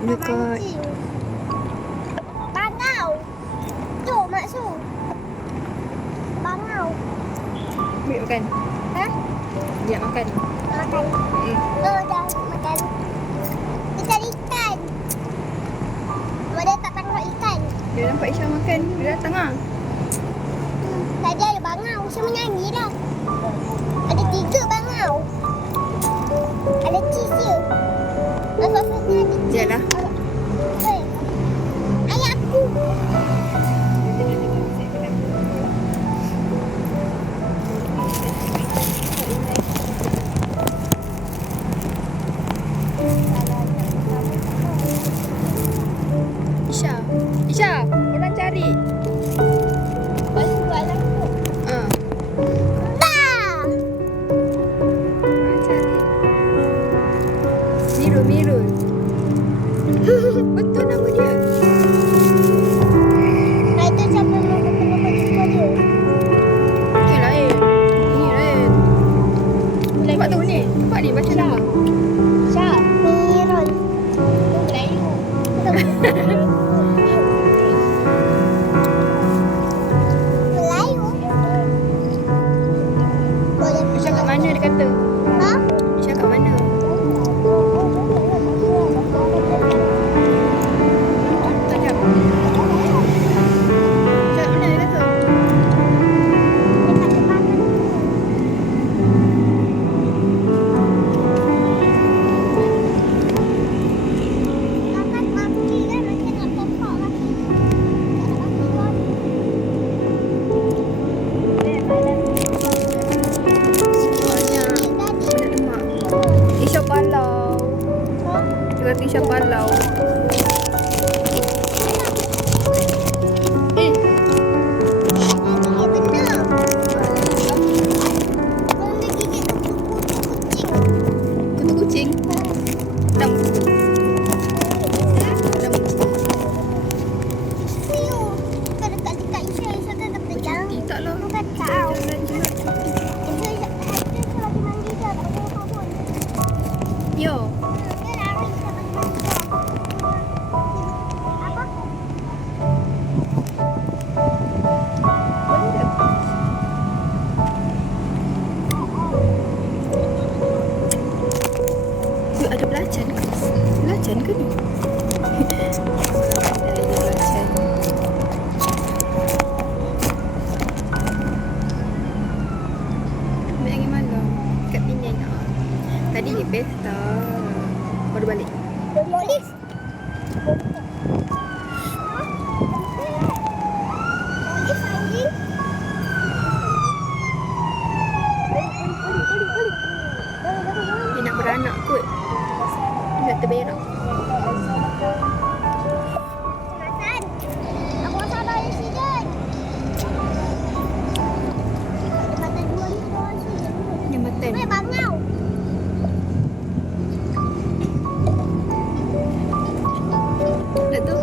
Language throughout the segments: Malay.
Dekat Bangau. Tu maksud. Bangau. Biar makan. Ha? Biar makan. Makan. Oh, dah makan. Dia cari ikan. Dia tak tangkap ikan. Dia nampak Isha makan. Dia datang lah. Tadi ada bangau. Saya menyanyi lah. Ada 3 bangau. Ada cheese dia. Maksudnya ada cheese. Yalah. Ayah aku. Isha. Isha, orang cari. Ah, Dah. orang cari. Mirul, Mirul. Betul nama dia. Nah, itu siapa yang kenapa jumpa dia? Okey lain. Ni lain. Nampak tu ni. Nampak ni baca nama. Syah. Mirul. Melayu. Melayu. Boleh. Isha kat mana dia kata? Ha? Isha kat mana? Tajam. Isha kat mana dia kata? Kakak kaki kan macam nak tepak kaki. Banyak. Banyak lemak. Isha palau. Dia kata Isha palau. Eh, kutu kucing. Dam. Dam kucing. Tak lah. Jalan je lah. Yo. Ada belacan ke? Belacan ke ni? Ada belacan. Ambil angin malam kat Penang. Tadi pergi pesta. Baru balik. Polis. Polis lagi. Dia nak beranak kot. Dia kata berak. Masan. Aku rasa ada insiden. Jambatan 2 ni ada orang sini. Jambatan. Weh, bangau. Dah tu.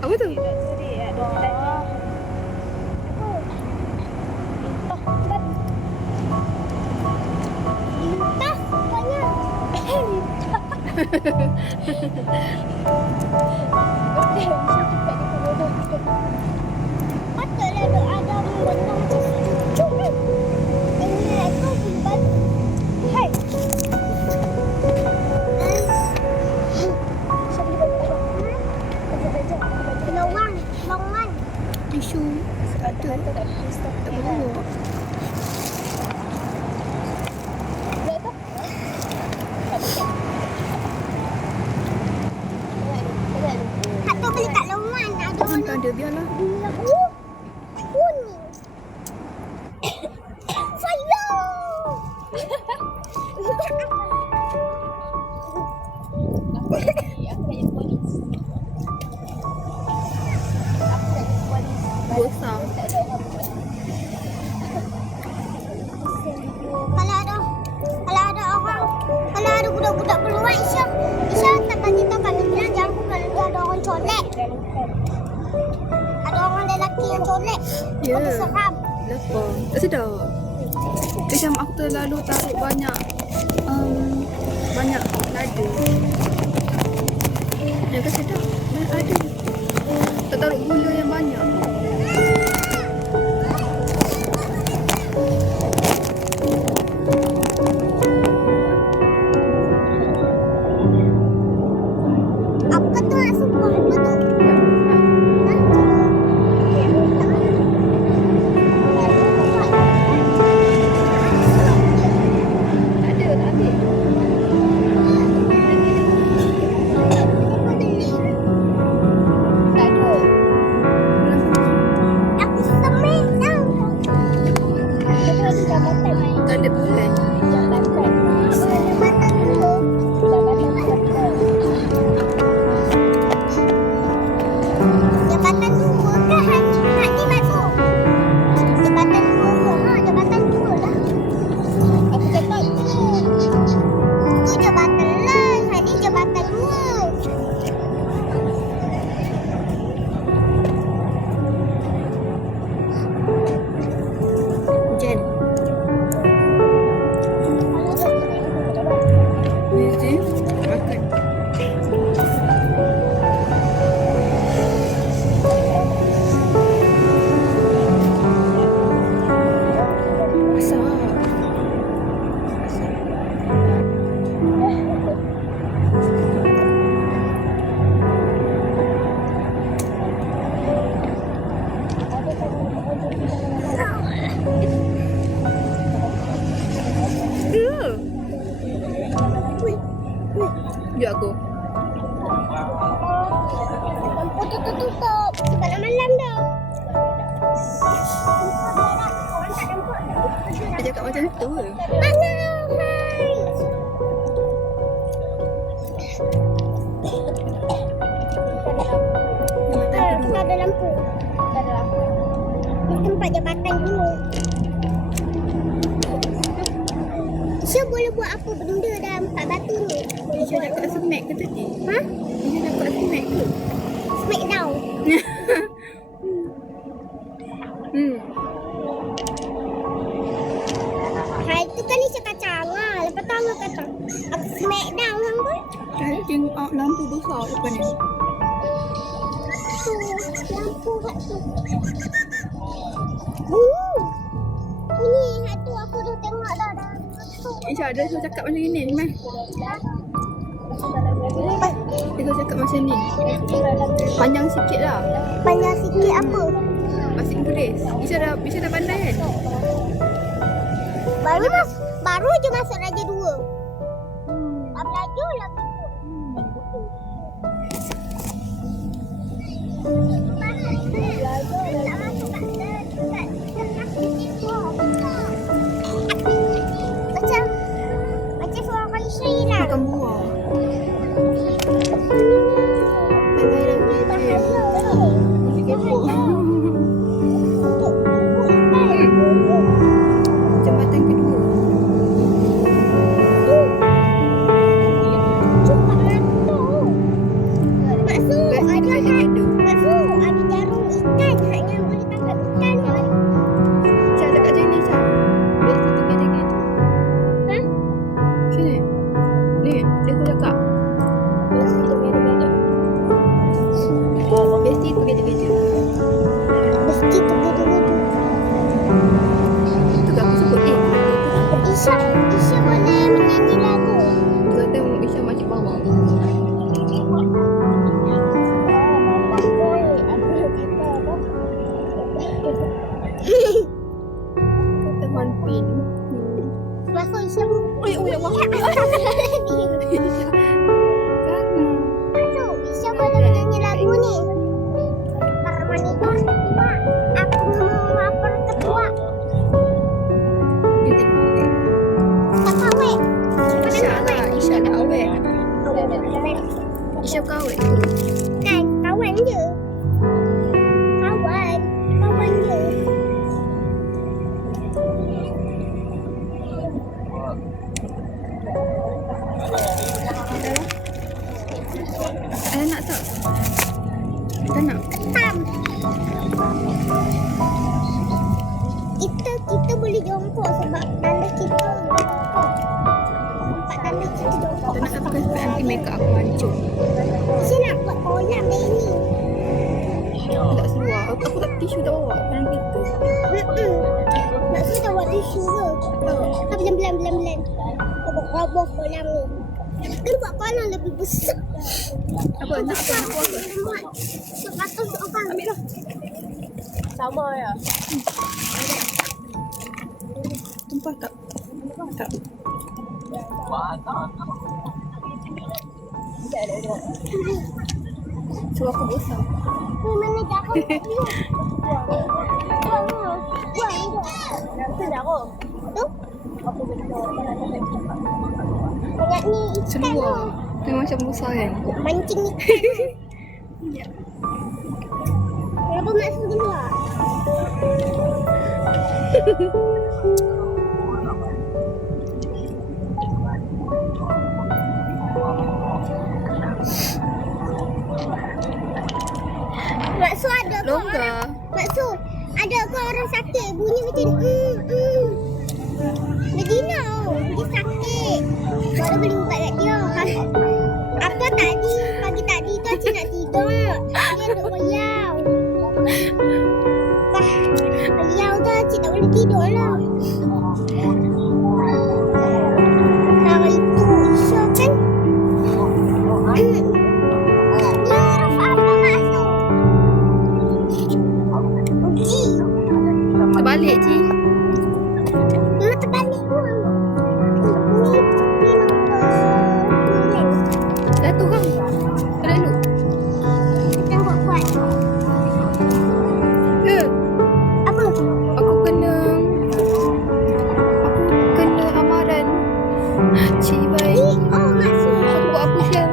Apa tu? Lintah banyak. Patutlah ada benda macam cucuk kan. Ini ekor bulan. Hai. Lawan, lawan. Tisu. Ada. Tak bawa. Hak tu beli kat lawan. Ada Kan tak ada, biarlah. kuning. Saya. Besar. Kalau ada budak-budak keluar, Isya tak bagi tahu kami bilang jangan kalau dia ada orang colek. Ada orang lelaki yang colek. Ya. Kami seram. Kenapa? Tak sedap. Macam aku terlalu taruh banyak lada. Yang kan sedap. Banyak lada. Tak taruh gula yang banyak. Apa tu nak suka apa tu? Tak ada, tak ambil. Tak ada. Aku semek tau. Tak ada bulan. Jabatan dulu. Jabatan dua ke hak ni masuk? Jabatan dua ke? Jabatan dua lah. Aku cakap Tu jabatan lah. Hak ni jabatan dua. hujan. Mesti makan. Masak. Ya aku. Lampu tu tutup. Sebab dah malam dah. Orang tak nampak. Dia cakap macam tu. Mana? Hai. Tak ada lampu. Ni tempat jabatan dulu. Syah boleh buat apa benda dalam empat batu ni? Boleh Dia buat cakap smack ke tadi? Ha? Dia cakap smack ke? Smackdown. Hai tu kan Isya kacang lah. Lepas tu Angah kata aku smackdown kan pun. Saya tengok lampu besar depan ni. Tu lampu hak tu. Ini hak tu aku dah tengok dah. Insya ada saya cakap macam ni Meh. Dia cakap macam ni. Panjang sikit lah. Panjang sikit apa? Bahasa Inggeris. Isya dah pandai kan? Baru je masuk Raja 2. Belajar lah. Macam suara Malaysia lah. Makan buah. Jambatan kedua. Masuk. Ada Tak nak. Ketam. Kita boleh jongkok sebab tanda kita jongkok. Tempat tanda kita jongkok. Tak nak aku nanti makeup aku hancur. Saya nak buat kolam dari ni. Aku tak seluar. Aku tak tisu tak bawa. Dalam kereta. Nak suruh tak buat tisu ke? Belan. Kita buat roboh kolam ni. Kan buat kolam lebih besar. Apa? Nak apa? Buat 100 orang. Ambil lah. Sama ya. Tumpah tak? Tak. Suruh aku besar. Mana jauh? Nanti dah aku. Tu? Banyak ni ikan Seluar. tu. Dia macam besar kan? Mancing ikan. Kenapa maksud keluar? Maksud ada ke Longgar. orang? Maksud ada ke orang sakit bunyi macam Medina dia sakit. Baru boleh ubat kat dia. Apa tadi? Pagi tadi tu Acik nak tidur. Dia duk riau. Riau tu Acik tak boleh tidur lah. Hari tu Isya kan? Dia apa masuk? Uji. Terbalik, Cik. Mama terbalik pun. Ni nombor. Dah tu kan? Ada lu. Kita buat. Ya. Apa? Aku kena amaran. Cik baik. Oh, maksud. Aku buat apa sial?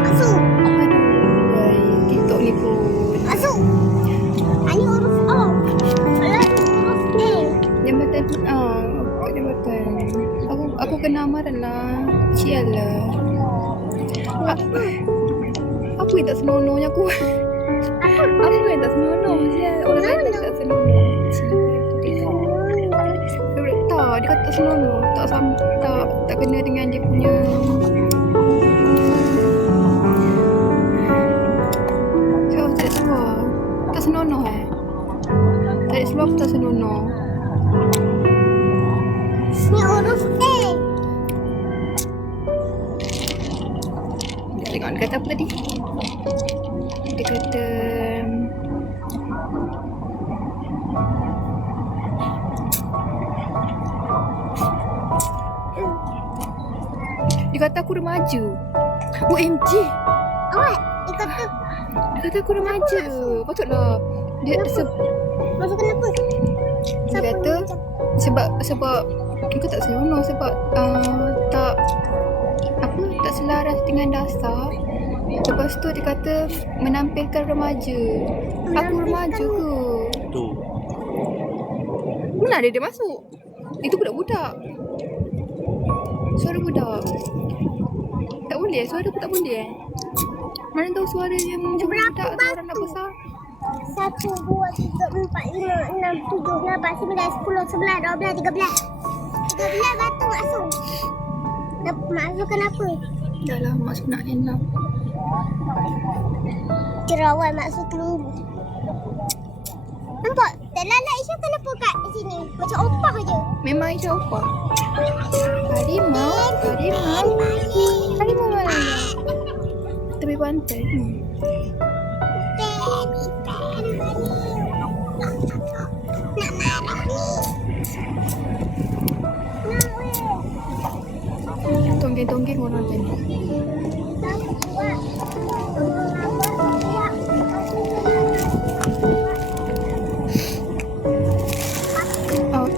Masuk. Aduh, baik. TikTok ni pun. Masuk. Ani huruf O. Alah, huruf A. Jambatan jambatan. Aku kena amaran lah. Sial lah. Apa yang tak senonohnya aku? Apa yang tak senonoh? Sial. Orang lain tak senonoh. Tak, dia kata tak senonoh. Tak kena dengan dia punya. Siapa tak ada seluar? Tak senonoh Tak ada seluar pun tak senonoh. Ni huruf A. Dia tengok dia kata apa tadi? Dia kata dia kata aku remaja. OMG. Awak, dia kata. Dia kata aku remaja. Patutlah. Dia Masuk kenapa? dia kata sebab aku tak senonoh sebab tak selaras dengan dasar. Lepas tu dia kata menampilkan remaja. Aku remaja ke? Tu. Mana ada dia masuk? Itu budak-budak. Suara budak. Tak boleh, suara pun tak boleh. Mana tahu suara yang macam Berapa budak atau orang nak batu? besar. 1, 2, 3, 4, 5, 6, 7, 8, 9, 10, 11, 12, 13. 13 batu masuk. Masukkan apa? Dah lah, mak sunat hendak. Jerawat maksud tunggu. Nampak? Tak lalat Isya kenapa kat sini? Macam opah je. Memang Aisyah apa? Harimau mana? Tepi pantai. Tonggeng-tonggeng orang tadi. Oh,